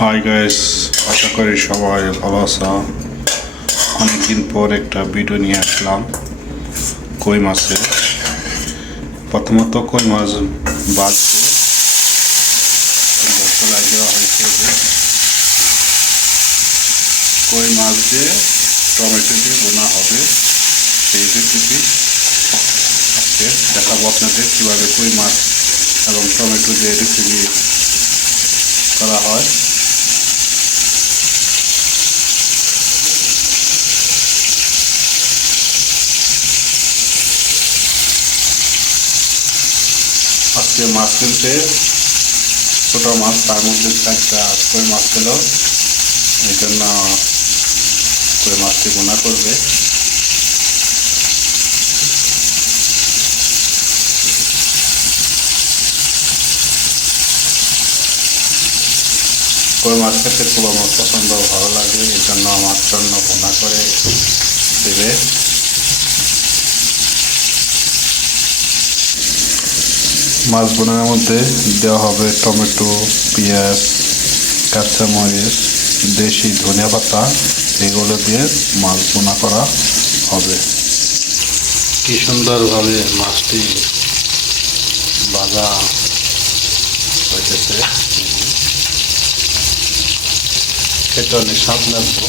Hi guys আশা করি সবাই ভালো আছো। অনেকদিন পর একটা ভিডিও নিয়ে আসলাম, কই মাছের? প্রথমত কই মাছ বাজবো? মশলা দেওয়া হয়েছে যে কই মাছ দিয়ে টমেটো দিয়ে বোনা হবে, সেই রেসিপি আজকে দেখাবো আপনাদের কীভাবে কই মাছ এবং টমেটো দিয়ে রেসিপি করা হয়। আজকে মাছ কিনতে ছোটো মাছ, তার মধ্যে চারটা কই মাছ ছিল এই জন্য কই মাছটি বোনা করবে। কই মাছ খেতে খুব আমার পছন্দ, ভালো লাগে, এই জন্য আমার জন্য বোনা করে দেবে। মাছ বোনার মধ্যে দেওয়া হবে টমেটো, পেঁয়াজ, কাঁচামরিচ, দেশি ধনিয়া পাতা। এগুলো দিয়ে মাছ বোনা করা হবে। কি সুন্দরভাবে মাছটি ভাজা হয়েছে। স্বাদ লাগবে।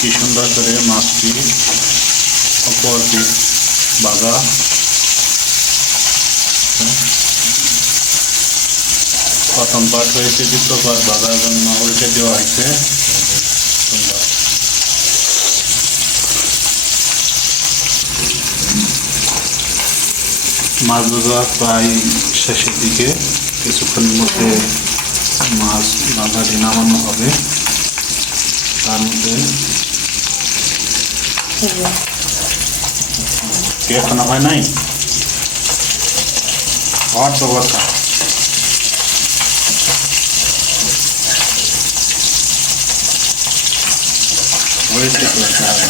কি সুন্দর করে মাছটি অপর দিক বাগা। প্রথম পাট হয়েছে দ্বিতীয় বাগার জন্য উল্টে দেওয়া হয়েছে। মাছ ভাজা প্রায় শেষের দিকে। কিছুক্ষণের মধ্যে মাছ বাজারে নামানো হবে। তার মধ্যে কি এখনও হয় নাই হওয়ার তো কথা হয়েছে তো তাহলে।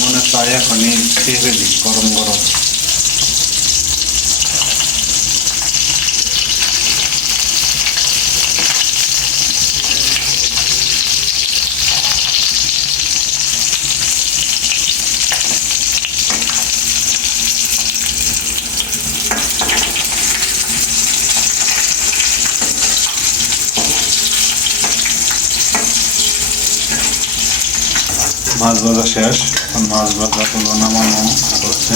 মনে চাই এখনই খেয়ে ফেলি গরম গরম মাছ ভাজা শেষ। এখন মাছ ভাজা তুলো নামানো হচ্ছে।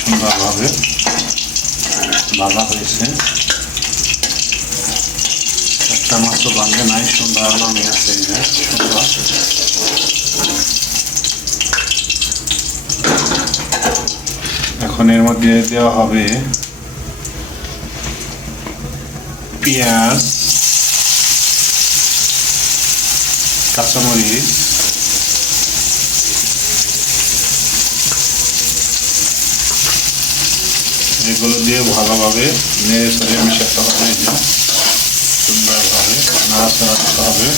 সুন্দরভাবে ভাজা হয়েছে। একটা মাছও ভাঙে নাই, সুন্দর নামে আছে সুন্দর। এখন এর মধ্যে দেওয়া হবে পেঁয়াজ, কাঁচামরিচ এগুলো দিয়ে ভালোভাবে নেড়ে চড়ে মিশাতে হবে এই সুন্দরভাবে নাড়াচাড়া হবে।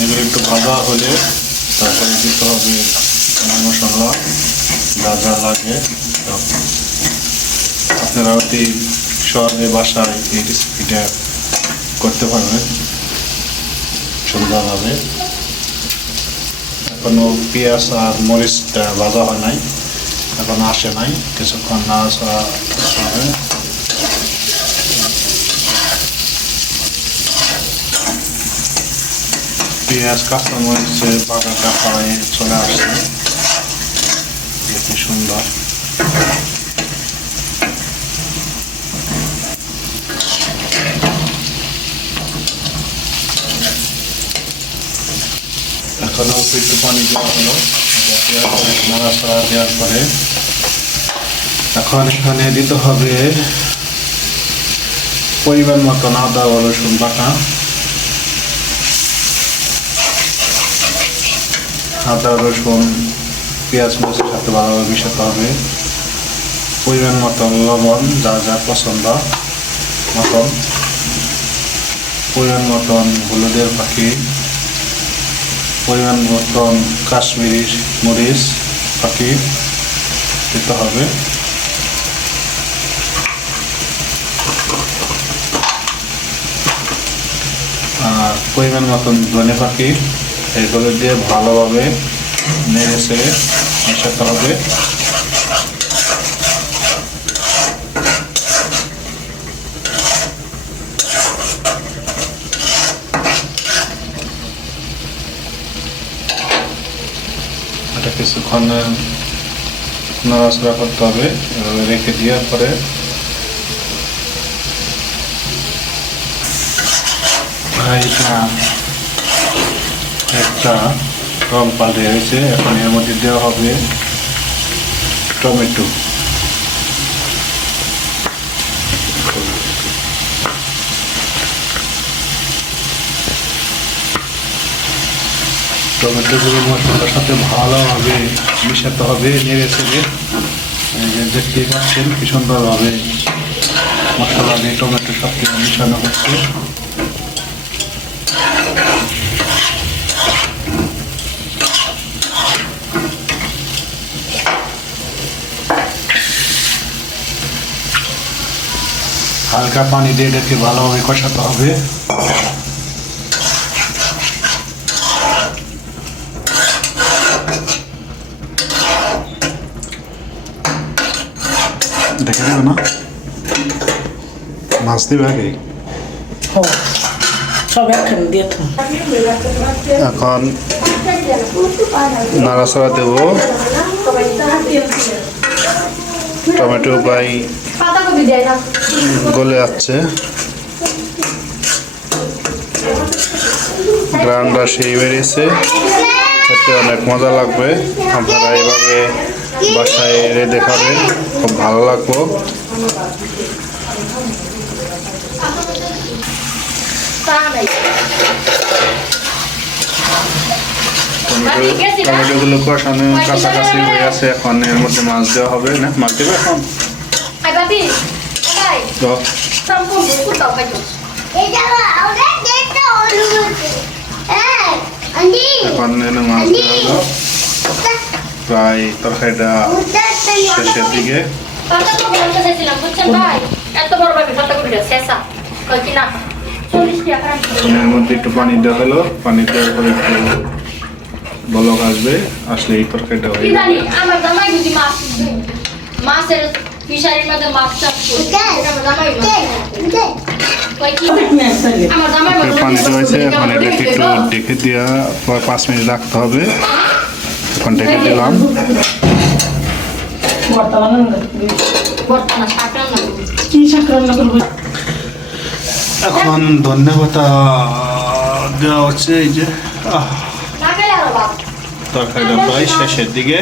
এগুলো একটু ভাজা হলে তারপরে দিতে হবে মশলা, যা যা লাগে। আপনারা অতি সহজে বাসায় এই রেসিপিটা করতে পারবেন? সুন্দরভাবে। এখনও পেঁয়াজ আর মরিচটা ভাজা হয় নাই। এখন আসে নাই, কিছুক্ষণ না আসা হবে পেঁয়াজ কাঁচা মরিচের বাগাটা প্রায় চলে আসছে। সুন্দর। এখন একটু পানি দেওয়া পরে এখন এখানে দিতে হবে পরিমাণ মতন আদা রসুন বাটা। আদা, রসুন, পেঁয়াজ মরিচের সাথে ভালোভাবে মিশাতে হবে। পরিমাণ মতন লবণ, যা যা পছন্দ মতন। পরিমাণ মতন হলুদের পাখি। পরিমাণ মতন কাশ্মীরি মরিচ পাখি দিতে হবে। আর পরিমাণ মতন ধনে পাখি, এগুলো দিয়ে ভালোভাবে নেড়েছে মেশাতে হবে। এটা কিছুক্ষণ নড়াচড়া করতে হবে, এভাবে রেখে দেওয়ার পরে এটা একটা রং পাল্টে হয়েছে এখন এর মধ্যে দেওয়া হবে টমেটো। টমেটোগুলো মশলার সাথে ভালোভাবে মিশাতে হবে, নেড়ে চেড়ে। দেখতেই পাচ্ছেন কি সুন্দরভাবে মশলা দিয়ে টমেটোর সাথে মিশানো হচ্ছে। হালকা পানি দিয়ে এটাকে ভালোভাবে কষাতে হবে দেখে দেবে না? মাছ দিবে আগে এখন নাড়াচাড়া দেব। টমেটো না গলে যাচ্ছে। গ্রানটা সেই বেরিয়েছে। খেতে অনেক মজা লাগবে। আপনারা এইভাবে বাসায় এনে দেখাবেন। খুব ভালো লাগবো। টমেটোগুলো কষানো কাছাকাছি হয়ে আছে এখন এর মধ্যে মাছ দেওয়া হবে। না মাছ দেবে এখন? আন্টি এখন মাছ দেওয়া হলো। প্রায় তরকারিটা শেষের দিকে। পাতাকপি আনতে চাইছিলাম বুঝছেন ভাই? এত বড় ভাবি পাতাকপিটা শেষা। কই কি না? চল্লিশ টাকা এখন এর মধ্যে একটু পানি দেওয়া হলো পানি দেওয়ার পরে একটু বলক আসবে আসলে এই তরকারিটা হয়ে যাবে। আমার জামাই যদি মাছ মাছের ফিশারির মধ্যে মাছ চাষ আমার জামাই মাছ কই কি? আমার জামাই একটু পানি দেওয়া হয়েছে এখন এটাকে একটু ডেকে দেওয়া পাঁচ মিনিট রাখতে হবে। এখন ডেকে দিলাম। এখন ধন্যবাদ দেওয়া হচ্ছে এই যে তরকারিটা প্রায় শেষের দিকে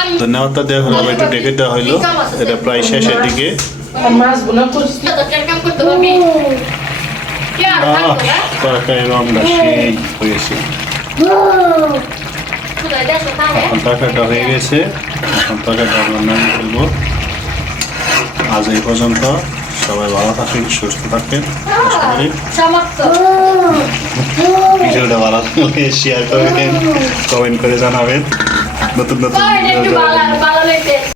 আমি দেওয়া হলো একটু ডেকে দেওয়া হলো এটা প্রায় শেষের দিকে তরকারির রংটা সেই হয়েছে তরকারিটা হয়ে গেছে আমরা নামিয়ে ফেলব আজ এই পর্যন্ত সবাই ভালো থাকেন সুস্থ থাকেন। আশা করি ভিডিওটা ভালো থাকলে শেয়ার করবেন কমেন্ট করে জানাবেন। নতুন নতুন ভিডিও